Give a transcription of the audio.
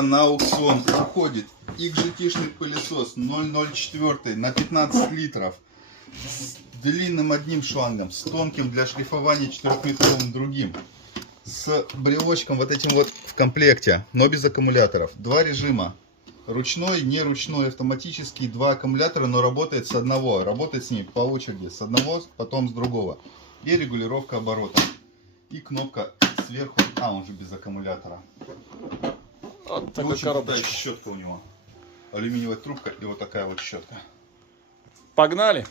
На аукцион уходит XGT-шный пылесос 004 на 15 литров с длинным одним шлангом, с тонким для шлифования 4-метровым другим, с брелочком вот этим вот в комплекте, но без аккумуляторов. Два режима: ручной, не ручной, автоматический. Два аккумулятора, но работает с одного, работает с ними по очереди, с одного, потом с другого. И регулировка оборота. И кнопка сверху, он же без аккумулятора. Вот такая коробочка. Щетка у него. Алюминиевая трубка и вот такая вот щетка. Погнали!